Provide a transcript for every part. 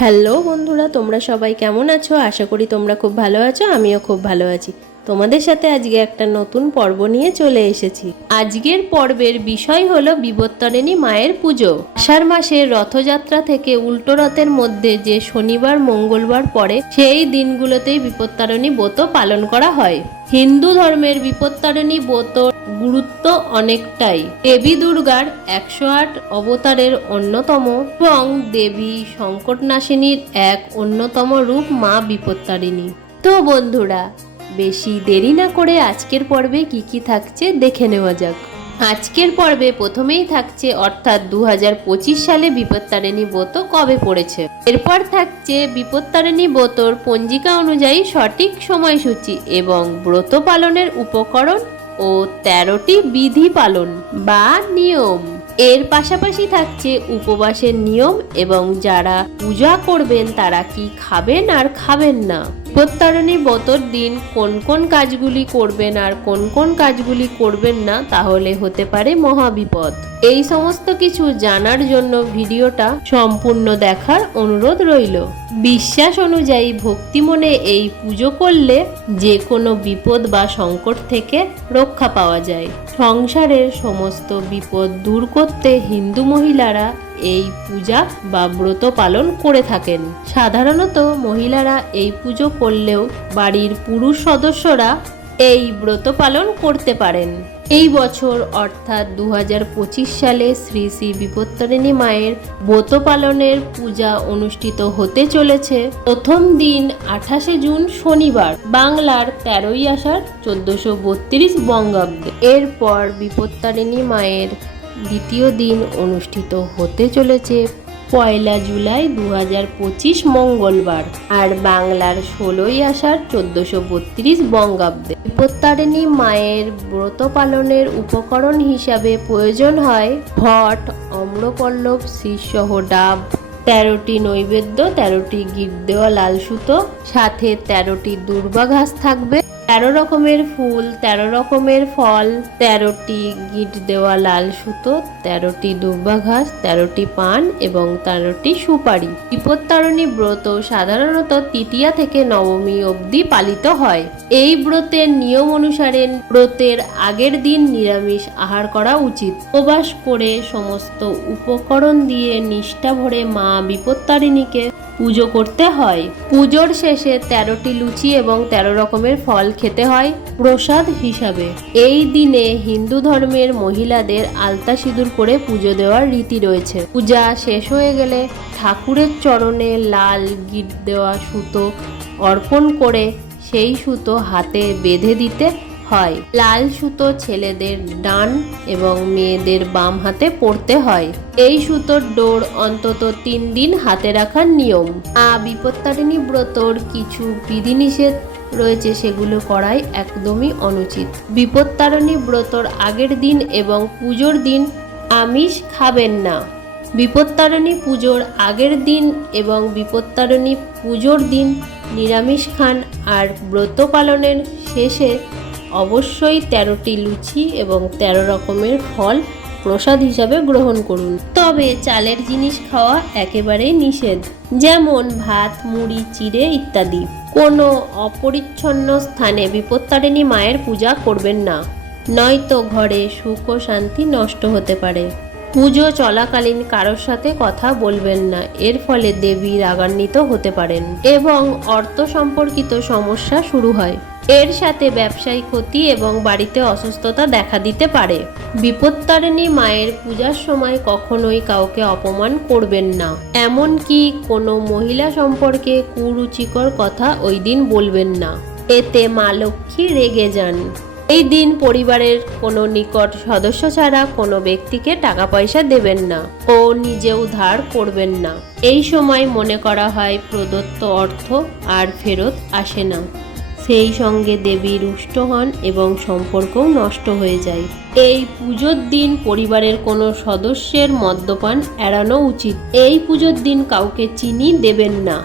Hello বন্ধুরা, তোমরা সবাই কেমন আছো? আশা করি তোমরা খুব ভালো আছো, আমিও খুব ভালো আছি। তোমাদের সাথে আজকে একটা নতুন পর্ব নিয়ে চলে এসেছি। আজকের পর্বের বিষয় হলো বিবর্তনেনী মায়ের পুজো। আষাঢ় মাসের রথযাত্রা থেকে উল্টো রথের মধ্যে যে শনিবার, মঙ্গলবার পড়ে, সেই দিনগুলোতেই বিপত্তারণী ব্রত পালন করা হয়। হিন্দু ধর্মের বিপত্তারণী ব্রত গুরুত্ব অনেকটাই। দেবী দুর্গার একশো আট অবতারের অন্যতম এবং দেবী সংকটনাশিনীর এক অন্যতম রূপ মা বিপত্তারিণী। তো বন্ধুরা, বেশি দেরি না করে আজকের পর্বে কি কি থাকছে দেখে নেওয়া যাক। আজকের পর্বে প্রথমেই থাকছে, অর্থাৎ দু পঁচিশ সালে বিপত্তারিণী ব্রত কবে পড়েছে? এরপর থাকছে বিপত্তারিণী ব্রতর পঞ্জিকা অনুযায়ী সঠিক সময়সূচি এবং ব্রত পালনের উপকরণ ও তেরোটি বিধি পালন বা নিয়ম। এর পাশাপাশি থাকছে উপবাসের নিয়ম এবং যারা পূজা করবেন তারা কি খাবেন আর খাবেন না। প্রত্যারণী বতর দিন কোন কোন কাজগুলি করবেন আর কোন কোন কাজগুলি করবেন না তাহলে হতে পারে মহাবিপদ। এই সমস্ত কিছু জানার জন্য ভিডিওটা সম্পূর্ণ দেখার অনুরোধ রইল। বিশ্বাস অনুযায়ী ভক্তি মনে এই পুজো করলে যে কোনো বিপদ বা সংকট থেকে রক্ষা পাওয়া যায়। সংসারের সমস্ত বিপদ দূর করতে হিন্দু মহিলারা এই পূজা বা ব্রত পালন করে থাকেন। সাধারণত মহিলারা এই পুজো করলেও বাড়ির পুরুষ সদস্যরা এই ব্রত পালন করতে পারেন। এই বছর, অর্থাৎ দু হাজার পঁচিশ সালে শ্রী শ্রী বিপত্তারিণী মায়ের ব্রত পালনের পূজা অনুষ্ঠিত হতে চলেছে। প্রথম দিন আঠাশে জুন শনিবার, বাংলার তেরোই আষাঢ় চোদ্দশো বত্রিশ বঙ্গাব্দে। এরপর বিপত্তারিণী মায়ের দ্বিতীয় দিন অনুষ্ঠিত হতে চলেছে। পয়লা জুলাই দু পঁচিশ মঙ্গলবার আর বাংলার ষোলোই আষাঢ় চোদ্দশো বত্রিশ বঙ্গাব্দে। বিপত্তারিণী মায়ের ব্রত পালনের উপকরণ হিসাবে প্রয়োজন হয় ভট, অম্রপল্লব শীর্ষহ ডাব, তেরোটি নৈবেদ্য, তেরোটি গিট দেওয়া লাল সুতো, সাথে তেরোটি দুর্বা ঘাস থাকবে। তেরো রকমের ফুল, তেরো রকমের ফল, তেরোটি গিট দেওয়া লাল সুতো, তেরোটি দুর্বা ঘাস, তেরোটি পান এবং তেরোটি সুপারি। বিপত্তারণী ব্রত সাধারণত তৃতীয়া থেকে নবমী অবধি পালিত হয়। এই ব্রতের নিয়ম অনুসারে ব্রতের আগের দিন নিরামিষ আহার করা উচিত। উপবাস করে সমস্ত উপকরণ দিয়ে নিষ্ঠা ভরে মা বিপত্তারিণীকে পুজো করতে হয়। পুজোর শেষে তেরোটি লুচি এবং তেরো রকমের ফল খেতে হয় প্রসাদ হিসাবে। এই দিনে হিন্দু ধর্মের মহিলাদের আলতা সিঁদুর করে পুজো দেওয়ার রীতি রয়েছে। পূজা শেষ হয়ে গেলে ঠাকুরের চরণে লাল গিট দেওয়া সুতো অর্পণ করে সেই সুতো হাতে বেঁধে দিতে হয়। লাল সুতো ছেলেদের ডান এবং মেয়েদের বাম হাতে পরতে হয়। এই সুতোর ডোর অন্তত তিন দিন হাতে রাখার নিয়ম। আ বিপত্তারিণী ব্রতর কিছু বিধিনিষেধ রয়েছে, সেগুলো করাই একদমই অনুচিত। বিপত্তারণী ব্রতর আগের দিন এবং পুজোর দিন আমিষ খাবেন না। বিপত্তারণী পুজোর আগের দিন এবং বিপত্তারণী পুজোর দিন নিরামিষ খান আর ব্রত পালনের শেষে অবশ্যই তেরোটি লুচি এবং তেরো রকমের ফল প্রসাদ হিসাবে গ্রহণ করুন। তবে চালের জিনিস খাওয়া একেবারেই নিষেধ, যেমন ভাত, মুড়ি, চিড়ে ইত্যাদি। কোনো অপরিচ্ছন্ন স্থানে বিপত্তারিণী মায়ের পূজা করবেন না, নয়তো ঘরে সুখ ও শান্তি নষ্ট হতে পারে। পুজো চলাকালীন কারোর সাথে কথা বলবেন না। এর ফলে দেবী রাগান্বিত হতে পারেন এবং অর্থ সম্পর্কিত সমস্যা শুরু হয়। এর সাথে ব্যবসায়িক ক্ষতি এবং বাড়িতে অসুস্থতা দেখা দিতে পারে। বিপত্তারিণী মায়ের পূজার সময় কখনোই কাউকে অপমান করবেন না। এমনকি কোনো মহিলা সম্পর্কে কুরুচিকর কথা ওই দিন বলবেন না। এতে মা লক্ষ্মী রেগে যান। এই দিন পরিবারের কোনো নিকট সদস্য ছাড়া কোনো ব্যক্তিকে টাকা পয়সা দেবেন না ও নিজেও ধার করবেন না। এই সময় মনে করা হয় প্রদত্ত অর্থ আর ফেরত আসে না। সেই সঙ্গে দেবী রুষ্ট হন এবং সম্পর্কও নষ্ট হয়ে যায়। এই পুজোর দিন পরিবারের কোনো সদস্যের মদ্যপান এড়ানো উচিত। এই পুজোর দিন কাউকে চিনি দেবেন না।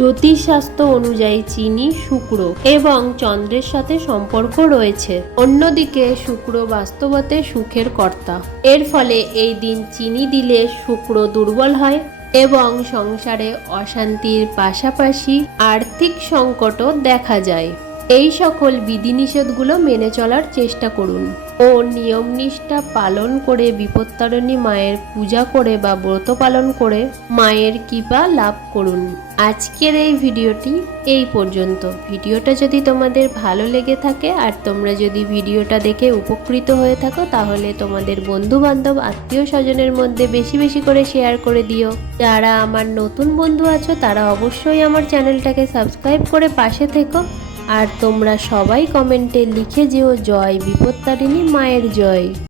জ্যোতিষশাস্ত্র অনুযায়ী চিনি, শুক্র এবং চন্দ্রের সাথে সম্পর্ক রয়েছে। অন্যদিকে শুক্র বাস্তবতে সুখের কর্তা। এর ফলে এই দিন চিনি দিলে শুক্র দুর্বল হয় এবং সংসারে অশান্তির পাশাপাশি আর্থিক সংকটও দেখা যায়। এই সকল বিধিনিষেধগুলো মেনে চলার চেষ্টা করুন। ও নিয়ম নিষ্ঠা পালন করে বিপত্তারণী মায়ের পূজা করে বা ব্রত পালন করে মায়ের কৃপা লাভ করুন। আজকের এই ভিডিওটি এই পর্যন্ত। ভিডিওটা যদি তোমাদের ভালো লেগে থাকে আর তোমরা যদি ভিডিওটা দেখে উপকৃত হয়ে থাকো, তাহলে তোমাদের বন্ধু বান্ধব আত্মীয় স্বজনের মধ্যে বেশি বেশি করে শেয়ার করে দিও। যারা আমার নতুন বন্ধু আছো, তারা অবশ্যই আমার চ্যানেলটাকে সাবস্ক্রাইব করে পাশে থেকো। আর তোমরা সবাই কমেন্টে লিখে যেও জয় বিপত্তারিণী মায়ের জয়।